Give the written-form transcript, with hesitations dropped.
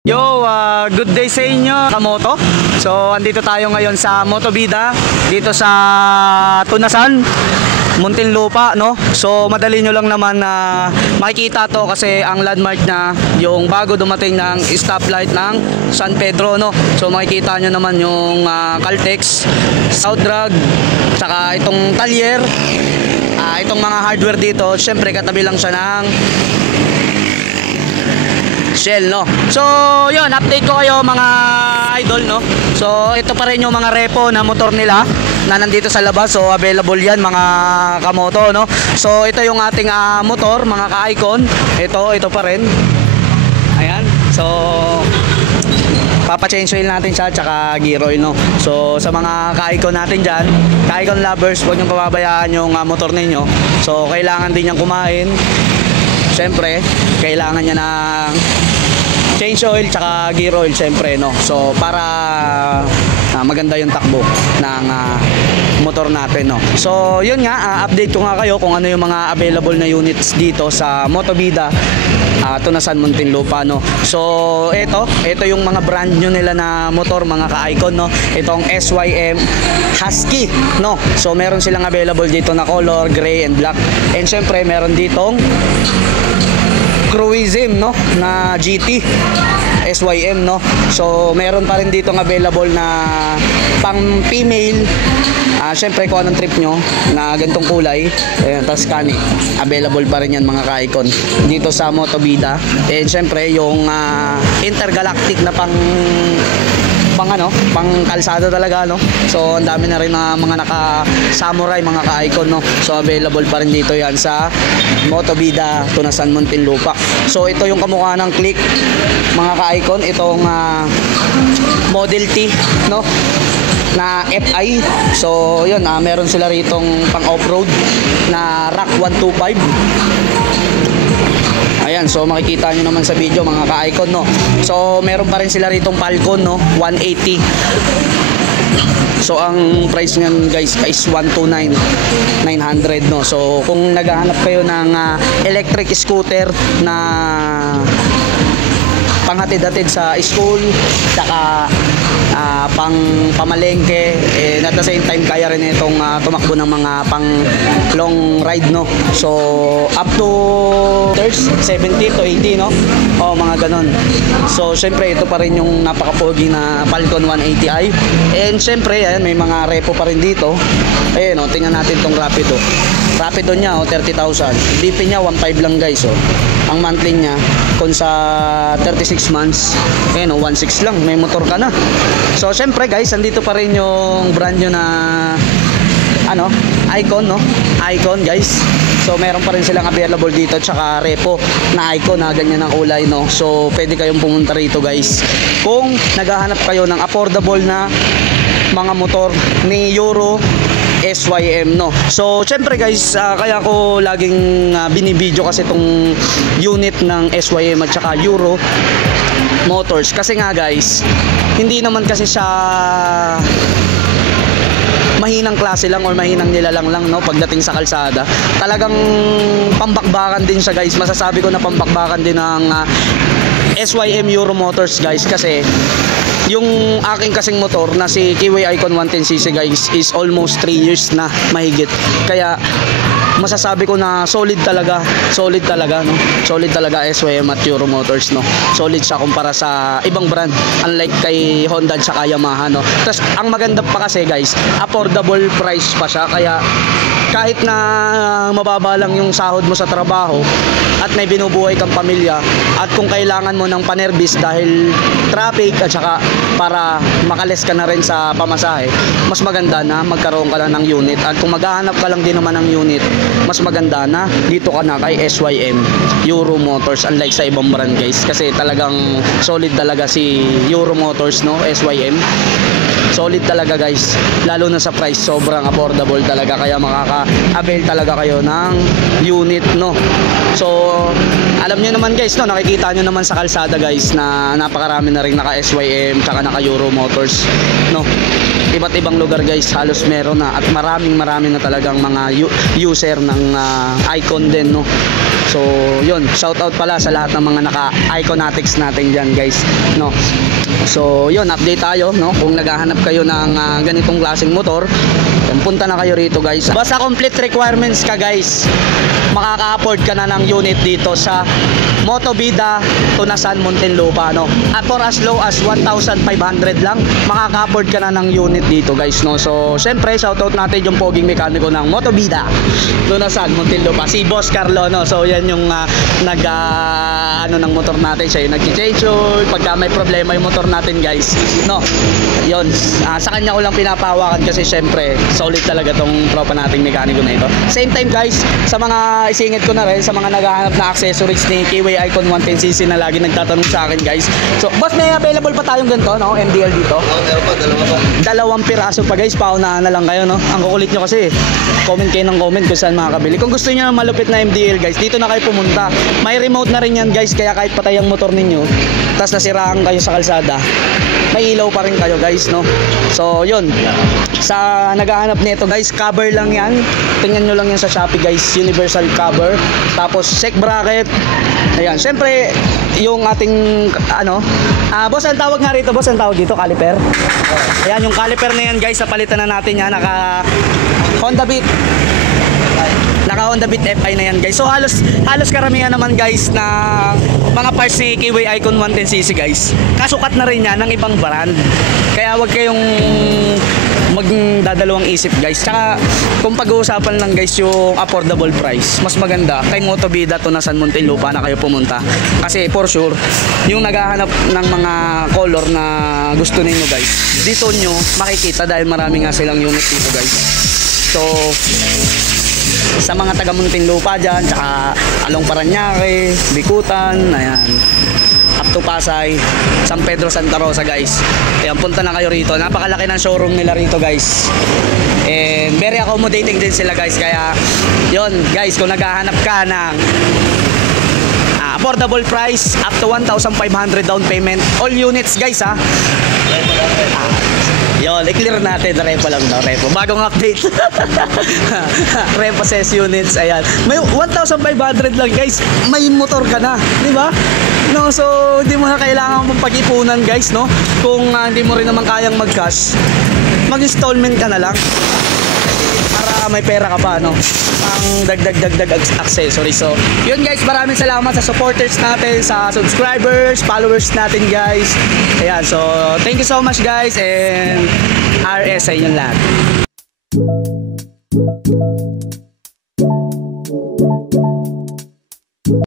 Yo, good day sa inyo, Kamoto. So, andito tayo ngayon sa Motobida, dito sa Tunasan, Muntinlupa, no? So, madali nyo lang naman na makikita to kasi ang landmark na yung bago dumating ng stoplight ng San Pedro, no? So, makikita nyo naman yung Caltex, South Drag, saka itong Talyer, itong mga hardware dito. Syempre, katabi lang siya ng Shell, no? So, yun, update ko kayo mga idol, no? So, ito pa rin yung mga repo na motor nila na nandito sa labas. So, available yan mga kamoto, no? So, ito yung ating motor, mga ka-icon. Ito pa rin. Ayan. So, papa-change oil natin siya, tsaka gear oil, no? So, sa mga ka-icon natin dyan, ka-icon lovers, huwag niyong pababayaan yung motor ninyo. So, kailangan din niyang kumain. Siyempre, kailangan niya ng change oil tsaka gear oil, siyempre, no? So, para maganda yung takbo ng motor natin, no? So, yun nga, update ko nga kayo kung ano yung mga available na units dito sa Motobida, Tunasan, Muntinlupa, no? So, ito yung mga brand new nila na motor, mga ka-icon, no? Itong SYM Husky, no? So, meron silang available dito na color, gray and black. And syempre, meron ditong Cruism, no, na GT SYM, no. So meron pa rin dito available na pang female. Syempre kung anong trip nyo na ganitong kulay, tas kani available pa rin yan mga ka-icon dito sa Motobida. And syempre yung intergalactic na pang kalsada talaga, no. So ang dami na rin mga naka samurai, mga ka-icon, no. So available pa rin dito yan sa Motobida, Tunasan, Muntinlupa. So ito yung kamukha ng Click, mga ka-icon, itong Model T, no, na FI. So yun, meron sila ritong pang off-road na Rock 125. Ayan, so makikita nyo naman sa video mga ka-icon, no. So meron pa rin sila ritong Falcon, no, 180. So ang price niyan guys is 129,900, no. So kung naghahanap kayo ng electric scooter na panghatid-hatid sa school, saka pang pamalengke, at the same time kaya rin itong tumakbo ng mga pang long ride, no. So up to 70 to 80, no, mga ganon. So syempre ito pa rin yung napakapogi na Falcon 180i. And syempre ayan, may mga repo pa rin dito. Ayan, no, tingnan natin tong Rapido niya, 30,000. DP niya 1.5 lang guys, ang monthly niya kung sa 36 months, 1.6 lang, may motor ka na. So syempre guys, andito pa rin yung brand new na Icon, no, Icon guys. So meron pa rin silang available dito, tsaka repo na Icon na ganyan ang kulay, no. So pwede kayong pumunta rito guys kung naghahanap kayo ng affordable na mga motor ni Euro SYM, no. So syempre guys, kaya ko laging binibideo kasi itong unit ng SYM at saka Euro Motors, kasi nga guys, hindi naman kasi siya mahinang klase lang or mahinang nilalang lang, no, pagdating sa kalsada. Talagang pambakbakan din siya guys. Masasabi ko na pambakbakan din ng SYM Euro Motors guys, kasi yung aking kasing motor na si Kiwi Icon 110cc guys is almost 3 years na mahigit. Kaya masasabi ko na solid talaga, no. Solid talaga SYM at Euro Motors, no. Solid siya kumpara sa ibang brand, unlike kay Honda at saka Yamaha, no. Tapos ang maganda pa kasi guys, affordable price pa siya. Kaya kahit na mababa lang yung sahod mo sa trabaho at may binubuhay kang pamilya, at kung kailangan mo ng panerbis dahil traffic at saka para makales ka na rin sa pamasahe, mas maganda na magkaroon ka lang ng unit. At kung maghahanap ka lang din naman ng unit, mas maganda na dito ka na kay SYM Euro Motors, unlike sa ibang brand guys, kasi talagang solid talaga si Euro Motors, no, SYM. Solid talaga guys, lalo na sa price, sobrang affordable talaga, kaya makaka-avail talaga kayo ng unit, no. So alam nyo naman guys, no, nakikita nyo naman sa kalsada guys na napakarami na rin naka SYM tsaka naka Euro Motors, no. iba't ibang lugar guys halos meron na, at marami na talagang mga user ng Icon din, no. So yun, shout out pala sa lahat ng mga naka Iconatics natin dyan guys, no. So yun, update tayo, no. Kung naghahanap kayo ng ganitong klaseng motor, punta na kayo rito guys. Basta complete requirements ka guys, makaka-afford ka na ng unit dito sa Motovida Tunasan, Muntinlupa, no. At for as low as 1,500 lang, makaka-afford ka na ng unit dito guys, no. So syempre shoutout natin yung poging mekaniko ng Motovida Tunasan, Muntinlupa, si Boss Carlo, no. So yan yung ano ng motor natin, siya yung nag-change oil pagka may problema yung motor natin guys, no. Yun, sa kanya ko lang pinapahawakan kasi syempre solid talaga tong tropa nating mekaniko na ito. Same time guys, sa mga isingit ko na rin, sa mga naghahanap na accessories ni Kiwi Icon 110cc na lagi nagtatanong sa akin guys. So boss, may available pa tayong ganito, no, MDL dito? Meron pa, dalawa pa. Dalawang piraso pa guys, paunahan na lang kayo, no. Ang kukulit nyo kasi, comment kayo ng comment kung saan makakabili. Kung gusto nyo malupit na MDL guys, dito na kayo pumunta. May remote na rin yan guys, kaya kahit patay ang motor ninyo, tas nasiraan kayo sa kalsada, may ilaw pa rin kayo guys, no. So yun, sa naghahanap nito guys, cover lang yan, tingnan nyo lang yan sa Shopee guys, universal cover, tapos check bracket, ayan. Syempre yung ating boss, ang tawag nga rito, boss, ang tawag dito, caliper. Ayan, yung caliper na yan guys, napalitan na natin yan, naka Honda Beat FI na yan guys. So halos karamihan naman guys na mga parts ni Kiwi Icon 110cc guys, kasukat na rin yan ng ibang brand, kaya wag kayong magdadalawang isip guys. Tsaka kung pag-uusapan lang guys yung affordable price, mas maganda kay Motovida Tunasan, Muntinlupa na kayo pumunta, kasi for sure yung naghahanap ng mga color na gusto ninyo guys, dito nyo makikita dahil marami nga silang unit dito guys. So sa mga taga Muntinlupa dyan, tsaka Along Paranaque, Bikutan, ayan, up to Pasay, San Pedro, Santa Rosa guys, ayan, punta na kayo rito. Napakalaki ng showroom nila rito guys, and very accommodating din sila guys. Kaya yon guys, kung naghahanap ka ng affordable price, up to 1,500 down payment, all units guys, ha. Yun, i-clear natin, repo lang, no, repo. Bagong update. Repo says units, ayan. May 1,500 lang guys, may motor ka na, di ba? No, so hindi mo na kailangan mong pag-ipunan guys, no? Kung hindi mo rin naman kayang mag-cash, mag-installment ka na lang para may pera ka pa, no? Ang dagdag accessory. So yun guys, maraming salamat sa supporters natin, sa subscribers, followers natin guys. Ayan, so thank you so much guys, and RS sa inyong lahat.